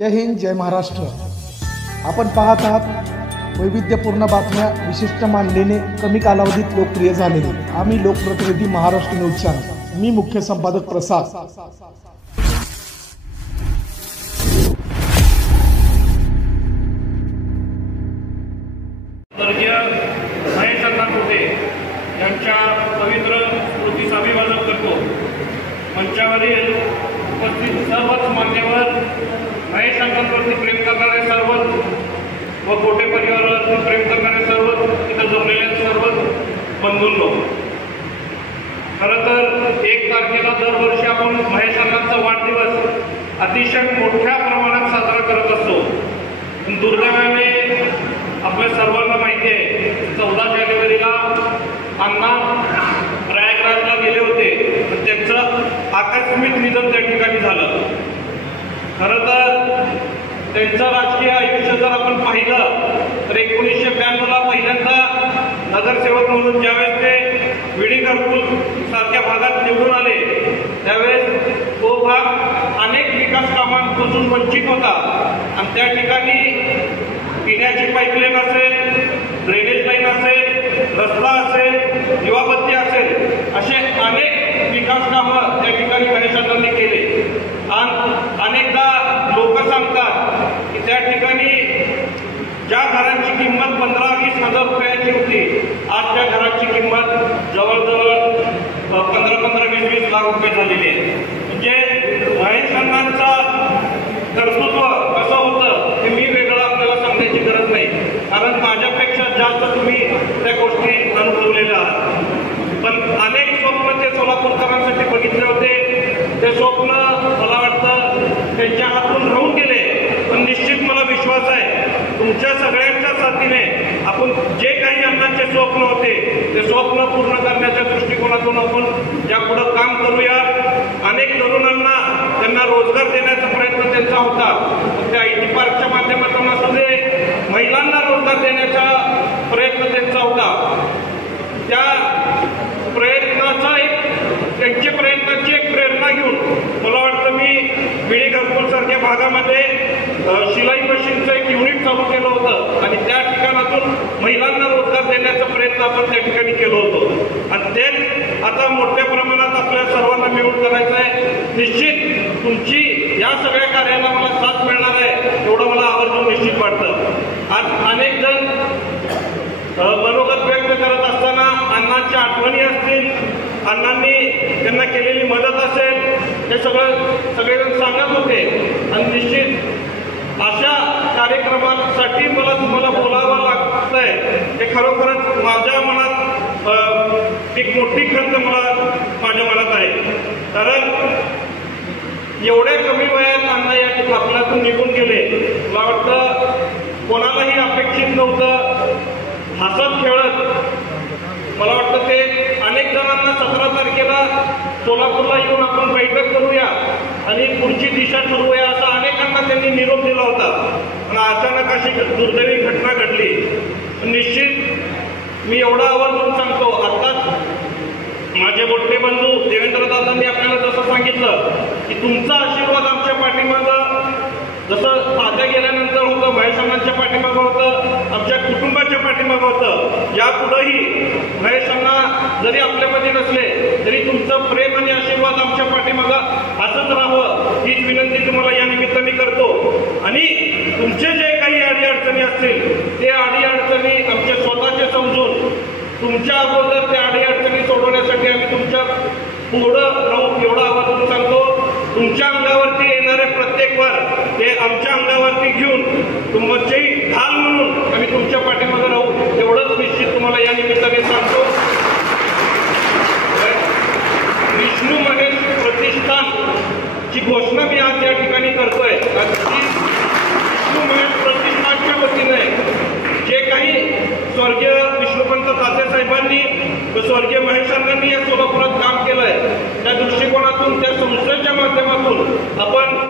जय हिंद, जय महाराष्ट्र। आपण पाहत आहात वैविध्यपूर्ण बातम्या विशिष्ट मानलेले कमी कालावधीत लोकप्रिय झालेले आम्ही लोकप्रतिनिधी महाराष्ट्र न्यूज चॅनल। मी मुख्य संपादक प्रसाद। स्वर्गीय महेश अण्णा कोटे यांच्या पवित्र स्मृतीस अभिवादन करतो। मंचावरील उपस्थित सर्वच मान्यवर, महेश अण्णांवरती प्रेम करणारे सर्व व कोटे परिवारावरती प्रेम करणारे सर्व, इथं जमलेले सर्व बंधूंनो, खरं तर 1 तारखेला दरवर्षी आपण महेश अण्णांचा वाढदिवस अतिशय मोठ्या प्रमाणात साजरा करत असतो। दुर्दैवाने आपल्या सर्वांना माहिती आहे, 14 जानेवारीला अण्णा प्रयागराजला गेले होते, पण त्यांचं आकस्मिक निधन त्या ठिकाणी झालं। खरं तर त्यांचं राजकीय आयुष्य जर आपण पाहिलं तर 1992ला पहिल्यांदा नगरसेवक म्हणून ज्यावेळेस ते विडी घरकुल सारख्या भागात निवडून आले, त्यावेळेस तो भाग अनेक विकास कामांपासून वंचित होता आणि त्या ठिकाणी पिण्याची पाईपलाईन असेल, ड्रेनेज लाईन असेल, रस्ता असेल, दिवाबत्ती असेल, असे अनेक विकास कामं त्या ठिकाणी महेश अण्णांनी केले। आणि अनेकदा लोक सांगतात की त्या ठिकाणी ज्या घरांची किंमत 15-20 हजार रुपयाची होती, आज त्या घराची किंमत जवळजवळ 15-20 लाख रुपये झालेली आहे। म्हणजे महेश अण्णांचा कर्तृत्व कसं होतं हे मी वेगळं आपल्याला सांगण्याची गरज नाही, कारण माझ्यापेक्षा जास्त तुम्ही त्या गोष्टी अनुभवलेल्या आहात। पण अनेक स्वप्न ते सोलापूरकरांसाठी बघितले होते, ते स्वप्न मला वाटतं त्यांच्या हातून राहून गेले। पण निश्चित मला विश्वास आहे तुमच्या सगळ्यांच्या साथीने आपण जे काही अण्णांचे स्वप्न होते ते स्वप्न पूर्ण करण्याच्या दृष्टिकोनातून आपण यापुढे काम करूया। अनेक तरुणांना त्यांना रोजगार देण्याचा प्रयत्न त्यांचा होता, त्या IT पार्कच्या माध्यमातून असू दे, महिलांना रोजगार देण्याचा प्रयत्न त्यांचा होता। त्या प्रयत्नाचा त्यांच्या प्रयत्नाची एक प्रेरणा घेऊन मला वाटतं मी विडी घरकुल सारख्या भागामध्ये शिलाई मशीनचं एक युनिट चालू केलं होतं आणि त्या ठिकाणातून महिलांना रोजगार देण्याचा प्रयत्न आपण त्या ठिकाणी केलं होतं आणि ते आता मोठ्या प्रमाणात आपल्या सर्वांना मिळून करायचं आहे। निश्चित तुमची या सगळ्या कार्याला मला साथ मिळणार आहे एवढं मला आवर्जून निश्चित वाटतं। आज अनेक जण मनोगत व्यक्त करत असताना अण्णांच्या आठवणी असतील, अण्णांनी त्यांना केलेली मदत असेल, हे सगळेजण सांगत होते आणि निश्चित अशा कार्यक्रमासाठी मला तुम्हाला बोलावं लागतंय हे खरोखरच माझ्या मनात एक मोठी खंत माझ्या मनात आहे। कारण एवढ्या कमी वयात अण्णा या आपल्यातून निघून गेले, मला वाटतं कोणालाही अपेक्षित नव्हतं। हसत खेळत मला वाटतं ते अनेक जणांना 17 तारखेला सोलापूरला येऊन आपण बैठक करूया आणि पुढची दिशा ठरवूया असा अनेकांना त्यांनी निरोप दिला होता, पण अचानक अशी दुर्दैवी घटना घडली। निश्चित मी एवढा आवर्जून सांगतो, आताच माझे मोठे बंधू देवेंद्र दादांनी आपल्याला जसं सांगितलं की तुमचा आशीर्वाद आमच्या पाठीमागं जसं तात्या गेल्यानंतर होतं, महेश अण्णांच्या पाठीमागं होतं, आमच्या कुटुंबाच्या पाठीमागं होतं, यापुढेही महेश अण्णा जरी आपल्यामध्ये नसले तरी तुमचं प्रेम आणि आशीर्वाद आमच्या पाठीमागं असंच राहावं हीच विनंती तुम्हाला या निमित्ताने करतो। आणि तुमचे जे काही अडीअडचणी असतील ते अडीअडचणी आमच्या स्वतःचे समजून तुमच्या अगोदर त्या अडीअडचणी सोडवण्यासाठी आम्ही तुमच्या पुढं राहू एवढं आवाज सांगतो। तुमच्या अंगावरती येणारे प्रत्येक वार ते आमच्या अंगावरती घेऊन तुमचे ढाल म्हणून आम्ही तुमच्या पाठीमागे राहू एवढंच निश्चित तुम्हाला या निमित्ताने सांगतो। विष्णू महेश प्रतिष्ठानची घोषणा मी आज या ठिकाणी करतोय। विष्णू महेश प्रतिष्ठानच्या वतीने जे काही स्वर्गीय विष्णुपंत तात्यासाहेबांनी व स्वर्गीय महेश अण्णांनी या सोलापुरात काम केलंय त्या दृष्टिकोनातून त्या संस्थेच्या माध्यमातून आपण